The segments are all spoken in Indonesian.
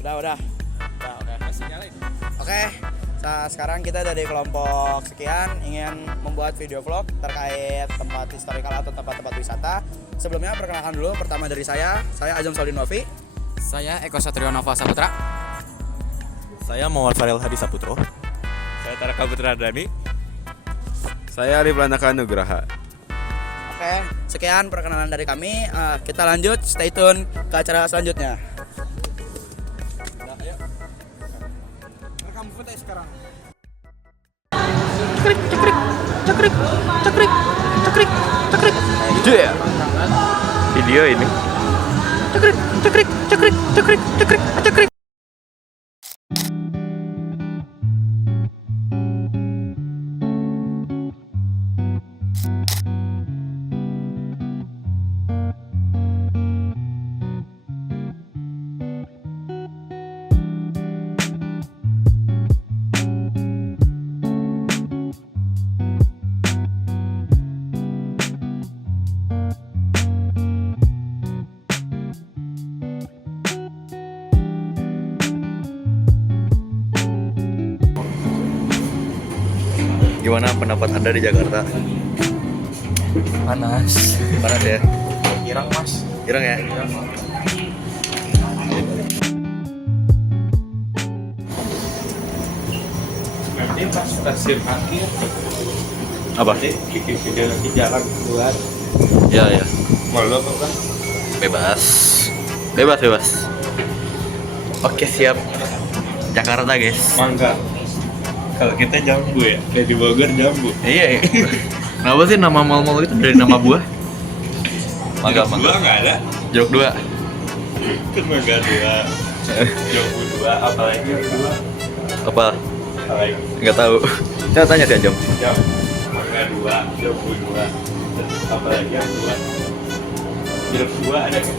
Udah. Oke. Masih nyalain. Oke. Sekarang kita dari kelompok sekian ingin membuat video vlog terkait tempat historikal atau tempat-tempat wisata. Sebelumnya perkenalkan dulu, pertama dari saya Azam Saudin Novi. Saya Eko Satrio Nova Saputra. Saya Muhammad Farel Hadi Saputro. Saya Taraka Putra Dani. Saya Arif Lanaka Nugraha. Oke, sekian perkenalan dari kami. Kita lanjut, stay tune ke acara selanjutnya. Rekam foto sekarang. Lucu ya? Video ini. Gimana pendapat Anda di Jakarta? Panas. Panas ya? Girang mas. Girang ya? Nanti pas stasiun akhir. Apa? Di jalan keluar. Ya. Malu apa kan? Bebas. Oke, siap. Jakarta guys. Mangga. Kalau kita jambu ya, kayak di Bogor jambu. Iya. Kenapa sih nama mal-mal itu dari nama buah? Mangga. Dua nggak ada. Jeruk 2. Kan mangga 2. Jambu 2, apalagi yang 2? Apa? Apalagi Nggak tahu. Saya tanya sih Jom. jam. Mangga 2, jambu 2. Apalagi yang 2? Jeruk 2 ada kan?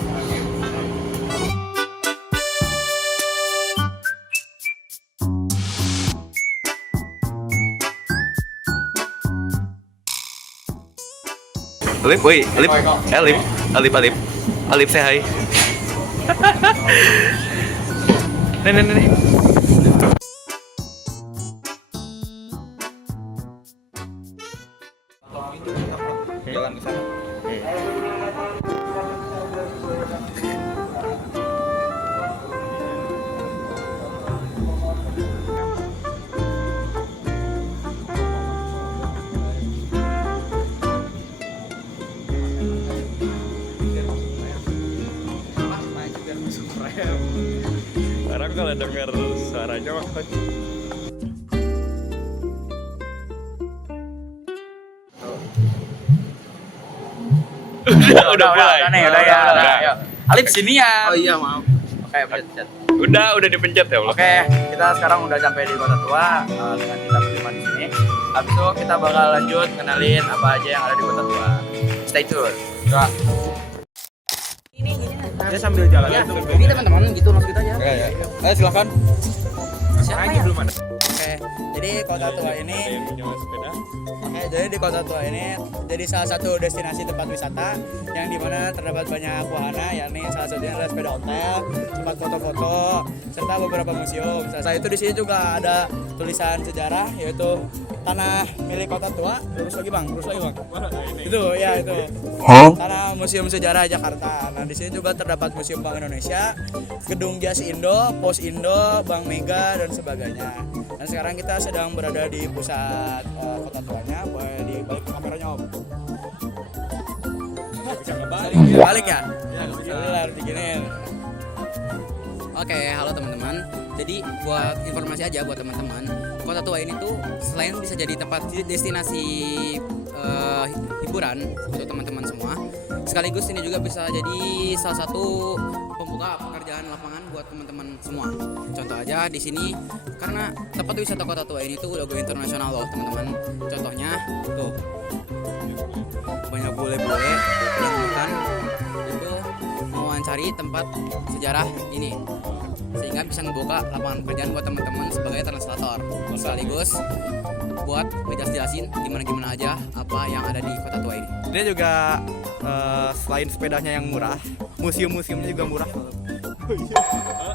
Alip say hi. Nih. Jalan ke sana. Sekarang kalau dengar suaranya mah udah Udah. Alip sini ya. Oh iya, maaf. Oke, pencet. Udah dipencet ya Allah. Oke, kita sekarang udah sampai di Kota Tua dengan kita berlima di sini. Habis itu kita bakal lanjut kenalin apa aja yang ada di Kota Tua. Stay tune. Dia sambil jalan. Ya, ini teman-teman gitu langsung kita aja. Ya. Ayo silakan. Siapa ya? Belum ada. Oke, jadi Kota Tua ini Ada yang punya sepeda. Oke, jadi di Kota Tua ini jadi salah satu destinasi tempat wisata yang dimana terdapat banyak wahana, yakni salah satunya adalah sepeda ontel, tempat foto-foto, serta beberapa museum. Selain itu di sini juga ada tulisan sejarah yaitu tanah milik Kota Tua. Lurus lagi bang. Itu ya itu. Tanah Museum Sejarah Jakarta. Nah di sini juga terdapat Museum Bank Indonesia, Gedung Jas Indo, Pos Indo, Bank Mega dan sebagainya. Dan sekarang kita sedang berada di pusat Kota Tuanya. Boleh dibalik kameranya om. Bisa ngebalik. Balik ya? Ya harus diginiin. Oke, halo teman-teman. Jadi buat informasi aja buat teman-teman, Kota Tua ini tuh selain bisa jadi tempat destinasi hiburan untuk teman-teman semua, sekaligus ini juga bisa jadi salah satu pembuka pekerjaan lapangan buat teman-teman semua. Contoh aja di sini, karena tempat wisata Kota Tua ini tuh udah go internasional loh teman-teman. Contohnya tuh banyak bule-bule yang bukan itu mewawancari tempat sejarah ini, sehingga bisa ngebuka lapangan pekerjaan buat teman-teman sebagai translator, sekaligus buat ngejelasin gimana aja apa yang ada di Kota Tua ini. Dia juga selain sepedanya yang murah, museum-museumnya juga murah.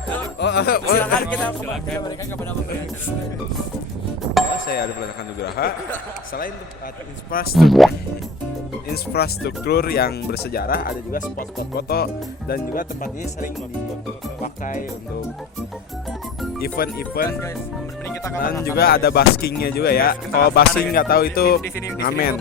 Silakan kita berikan kepada pemberian. Saya ada Pranaka Nugraha. Selain infrastruktur yang bersejarah, ada juga spot-spot foto dan juga tempat ini sering dipakai untuk event-event dan juga ada baskingnya juga ya. Kalau basking nggak tahu itu ngamen.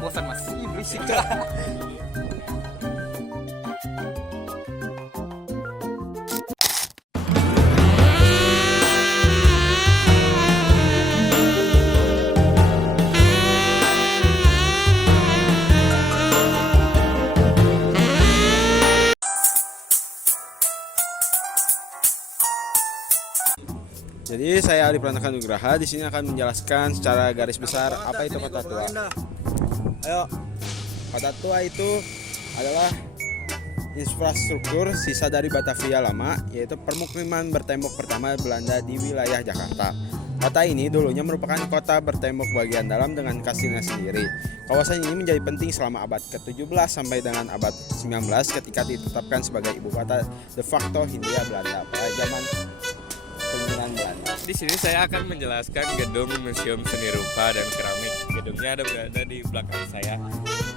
Jadi saya Aldi Pranaka Nugraha di sini akan menjelaskan secara garis besar apa itu Kota Tua. Ayo, Kota Tua itu adalah infrastruktur sisa dari Batavia lama, yaitu permukiman bertembok pertama Belanda di wilayah Jakarta. Kota ini dulunya merupakan kota bertembok bagian dalam dengan kastilnya sendiri. Kawasan ini menjadi penting selama abad ke-17 sampai dengan abad 19 ketika ditetapkan sebagai ibu kota de facto Hindia Belanda pada zaman pemimpinan Belanda. Di sini saya akan menjelaskan gedung Museum Seni Rupa dan Keramik. Gedungnya ada berada di belakang saya.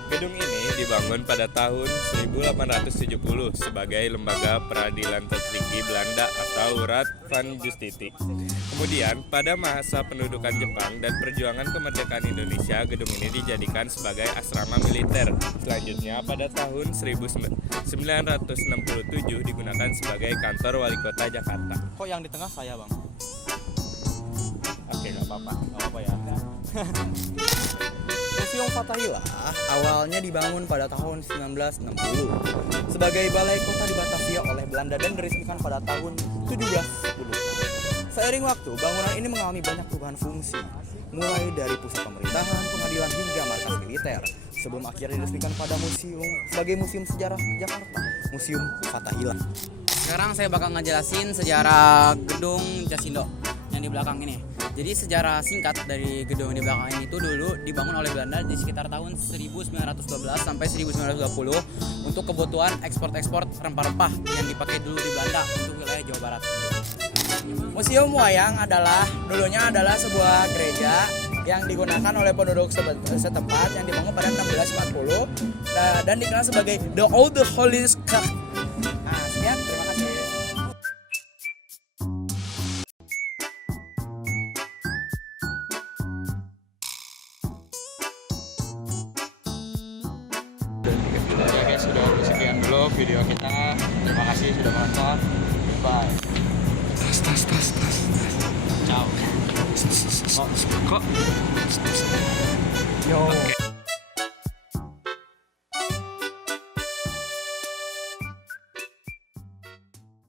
Gedung ini dibangun pada tahun 1870 sebagai lembaga peradilan tertinggi Belanda atau Raad van Justitie. Kemudian pada masa pendudukan Jepang dan perjuangan kemerdekaan Indonesia, gedung ini dijadikan sebagai asrama militer. Selanjutnya pada tahun 1967 digunakan sebagai kantor wali kota Jakarta. Kok yang di tengah saya, Bang? Oke, nggak apa-apa ya. Museum Fathahillah awalnya dibangun pada tahun 1960 sebagai balai kota di Batavia oleh Belanda dan diresmikan pada tahun 1710. Seiring waktu, bangunan ini mengalami banyak perubahan fungsi, mulai dari pusat pemerintahan, pengadilan hingga markas militer, sebelum akhirnya diresmikan pada sebagai Museum Sejarah Jakarta, Museum Fathahillah. Sekarang saya bakal ngejelasin sejarah gedung Jasindo yang di belakang ini. Jadi sejarah singkat dari gedung di belakang ini itu dulu dibangun oleh Belanda di sekitar tahun 1912 sampai 1920 untuk kebutuhan ekspor-ekspor rempah-rempah yang dipakai dulu di Belanda untuk wilayah Jawa Barat. Museum Wayang dulunya adalah sebuah gereja yang digunakan oleh penduduk setempat yang dibangun pada 1640 dan dikenal sebagai The Old Holy Church. Nah, sekian, terima kasih. Oke, sudah sekian dulu video kita. Terima kasih sudah menonton. Bye. Ciao. Kok? Yo.